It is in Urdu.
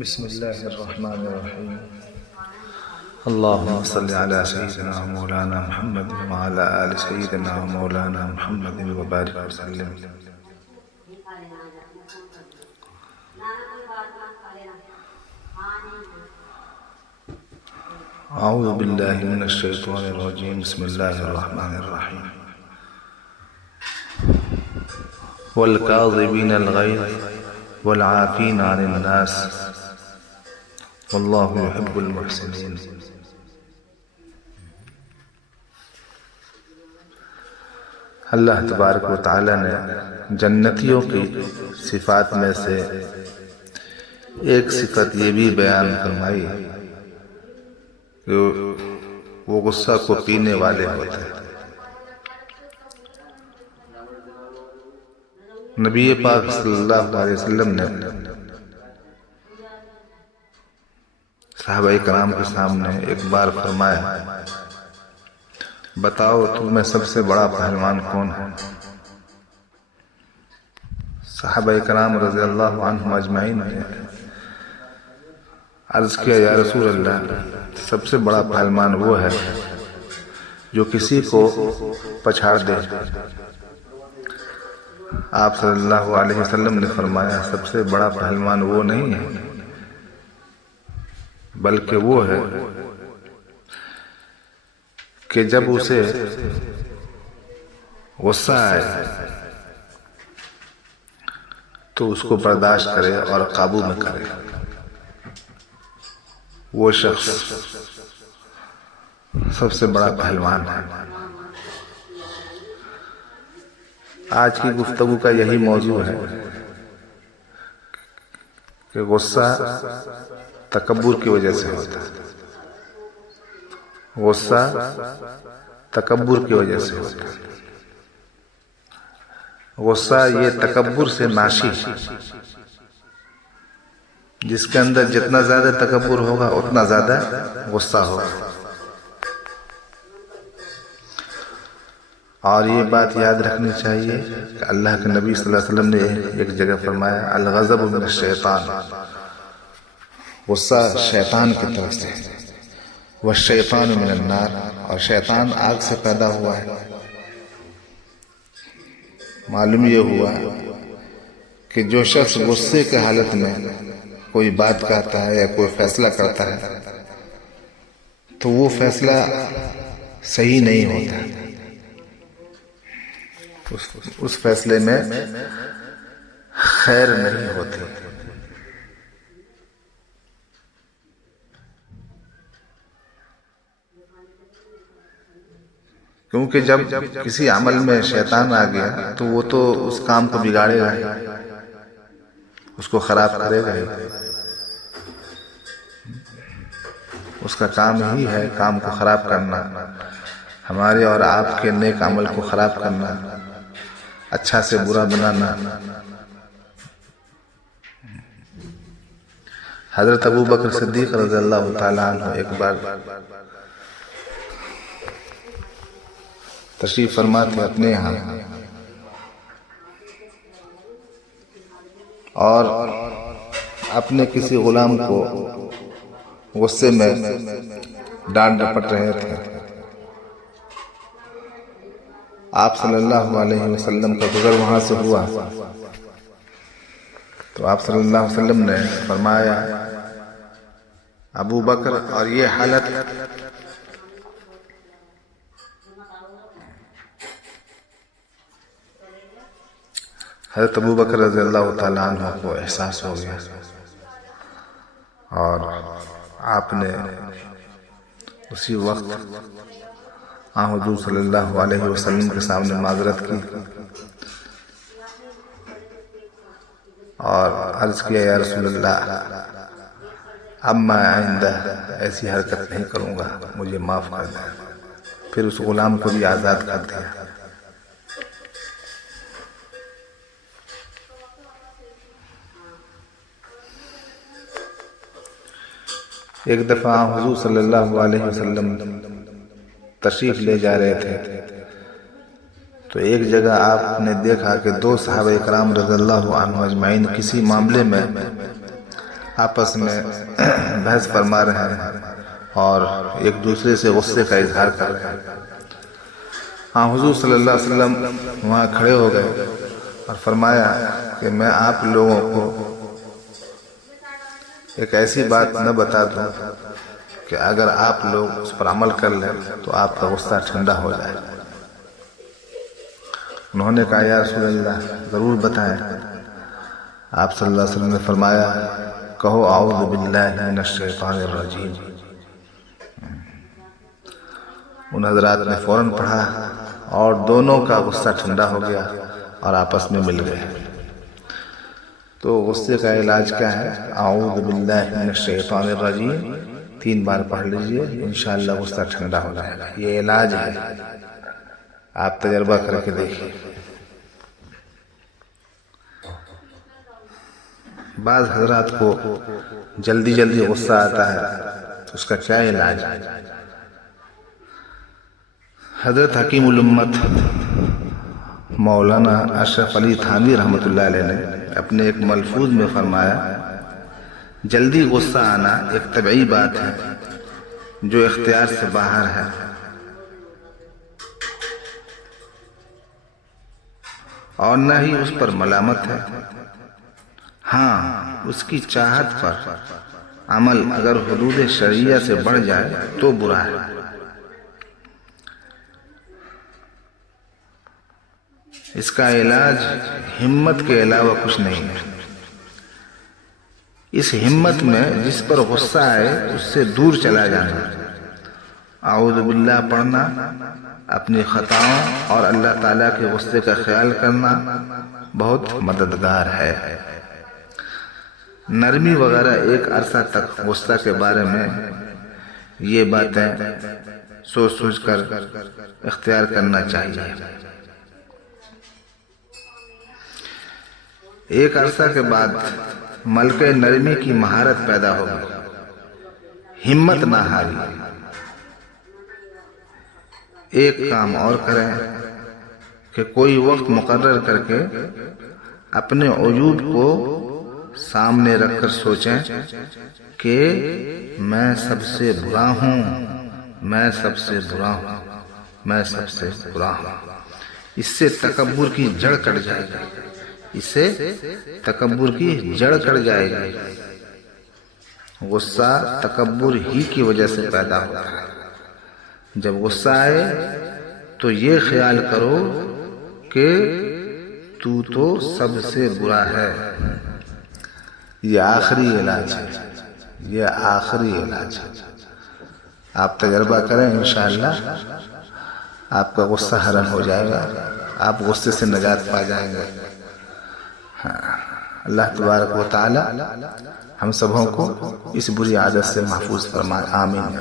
بسم الله الرحمن الرحيم. اللهم صل على سيدنا مولانا محمد وعلى آل سيدنا مولانا محمد وبارك وسلم. أعوذ بالله من الشيطان الرجيم. بسم الله الرحمن الرحيم. والكاظمين الغيظ والعافين عن الناس والله يحب المحسنين. اللہ تبارک و تعالی نے جنتیوں کی صفات میں سے ایک صفت یہ بھی بیان فرمائی کہ وہ غصہ کو پینے والے ہوتے ہیں. نبی پاک صلی اللہ علیہ وسلم نے صحابہ کرام کے سامنے ایک بار فرمایا، بتاؤ تم میں سب سے بڑا پہلوان کون ہے؟ صحابہ کرام رضی اللہ عنہم اجمعین نے عرض کیا، یا رسول اللہ، سب سے بڑا پہلوان وہ ہے جو کسی کو پچھاڑ دے. آپ صلی اللہ علیہ وسلم نے فرمایا، سب سے بڑا پہلوان وہ نہیں ہے بلکہ وہ ہے کہ جب اسے غصہ آئے تو اس کو برداشت کرے اور قابو میں کرے. وہ شخص سب سے بڑا پہلوان ہے. آج کی گفتگو کا یہی موضوع ہے کہ غصہ تکبر کی وجہ سے ہوتا ہے. غصہ تکبر کی وجہ سے ہوتا ہے. غصہ یہ تکبر سے ناشی، جس کے اندر جتنا زیادہ تکبر ہوگا اتنا زیادہ غصہ ہوگا. اور یہ بات یاد رکھنی چاہیے کہ اللہ کے نبی صلی اللہ علیہ وسلم نے ایک جگہ فرمایا، الغضب من الشیطان، غصہ شیطان کی طرف سے، والشیطان من النار، اور شیطان آگ سے پیدا ہوا ہے. معلوم یہ ہوا کہ جو شخص غصے کی حالت میں کوئی بات کہتا ہے یا کوئی فیصلہ کرتا ہے تو وہ فیصلہ صحیح نہیں ہوتا. اس فیصلے میں خیر نہیں ہوتی. کیونکہ جب کسی عمل میں شیطان آ گیا تو وہ تو اس کام کو بگاڑے گا، اس کو خراب کرے گا. اس کا کام ہی ہے کام کو خراب کرنا، ہمارے اور آپ کے نیک عمل کو خراب کرنا، اچھا سے برا بنانا. حضرت ابو بکر صدیق رضی اللہ تعالیٰ عنہ ایک بار تشریف فرما تھے اپنے یہاں، اور اپنے کسی غلام کو غصے میں ڈانٹ ڈپٹ رہے تھے. آپ صلی اللہ علیہ وسلم کا گزر وہاں سے ہوا تو آپ صلی اللہ علیہ وسلم نے فرمایا، ابو بکر، اور یہ حالت حضرت ابو بکر رضی اللہ تعالیٰ عنہ کو احساس ہو گیا، اور آپ نے اسی وقت حضور صلی اللہ علیہ وسلم کے سامنے معذرت کی اور عرض کیا، یا رسول اللہ، اب میں آئندہ ایسی حرکت نہیں کروں گا، مجھے معاف کر دیں. پھر اس غلام کو بھی آزاد کر دیا. ایک دفعہ حضور صلی اللہ علیہ وسلم تشریف لے جا رہے تھے تو ایک جگہ آپ نے دیکھا کہ دو صحابہ کرام رضی اللہ عنہ اجمعین کسی معاملے میں آپس میں بحث فرما رہے ہیں اور ایک دوسرے سے غصے کا اظہار کر رہے ہیں۔ حضور صلی اللہ علیہ وسلم وہاں کھڑے ہو گئے اور فرمایا کہ میں آپ لوگوں کو ایک ایسی بات نہ بتا دوں کہ اگر آپ لوگ اس پر عمل کر لیں تو آپ کا غصہ ٹھنڈا ہو جائے۔ انہوں نے کہا یا رسول اللہ ضرور بتائیں۔ آپ صلی اللہ علیہ وسلم نے فرمایا کہو اعوذ باللہ من الشیطان الرجیم۔ ان حضرات نے فوراً پڑھا اور دونوں کا غصہ ٹھنڈا ہو گیا اور آپس میں مل گئے۔ تو غصے کا علاج کیا ہے؟ اعوذ باللہ من الشیطان الرجیم 3 بار پڑھ لیجئے، انشاءاللہ غصہ ٹھنڈا ہو جائے گا۔ یہ علاج ہے، آپ تجربہ کر کے دیکھیے۔ بعض حضرات کو جلدی غصہ آتا ہے، اس کا کیا علاج؟ حضرت حکیم الامت مولانا اشرف علی تھانوی رحمۃ اللہ علیہ نے اپنے ایک ملفوظ میں فرمایا جلدی غصہ آنا ایک طبعی بات ہے جو اختیار سے باہر ہے، اور نہ ہی اس پر ملامت ہے۔ ہاں، اس کی چاہت پر عمل اگر حدود شرعیہ سے بڑھ جائے تو برا ہے۔ اس کا علاج ہمت کے علاوہ کچھ نہیں ہے۔ اس ہمت میں جس پر غصہ آئے اس سے دور چلا جانا، اعوذ باللہ پڑھنا، اپنی خطاؤں اور اللہ تعالیٰ کے غصے کا خیال کرنا بہت مددگار ہے۔ نرمی وغیرہ ایک عرصہ تک غصہ کے بارے میں یہ باتیں سوچ کر اختیار کرنا چاہیے۔ ایک عرصہ کے بعد ملکہ نرمی کی مہارت پیدا ہوگی، ہمت نہ ہاری۔ ایک کام اور کریں کہ کوئی وقت مقرر کر کے اپنے عیوب کو سامنے رکھ کر سوچیں کہ میں سب سے برا ہوں، میں سب سے برا ہوں، میں سب سے برا ہوں۔ اس سے تکبر کی جڑ کٹ جائے گی، اس سے تکبر کی جڑ کٹ جائے گی۔ غصہ تکبر ہی کی وجہ سے پیدا ہوتا ہے۔ جب غصہ آئے تو یہ خیال کرو کہ تو سب سے برا ہے۔ یہ آخری علاج ہے، یہ آخری علاج ہے۔ آپ تجربہ کریں، انشاءاللہ آپ کا غصہ حرم ہو جائے گا، آپ غصے سے نجات پا جائیں گے۔ اللہ تبارک و تعالی ہم سبوں کو اس بری عادت سے محفوظ فرمائے، آمین۔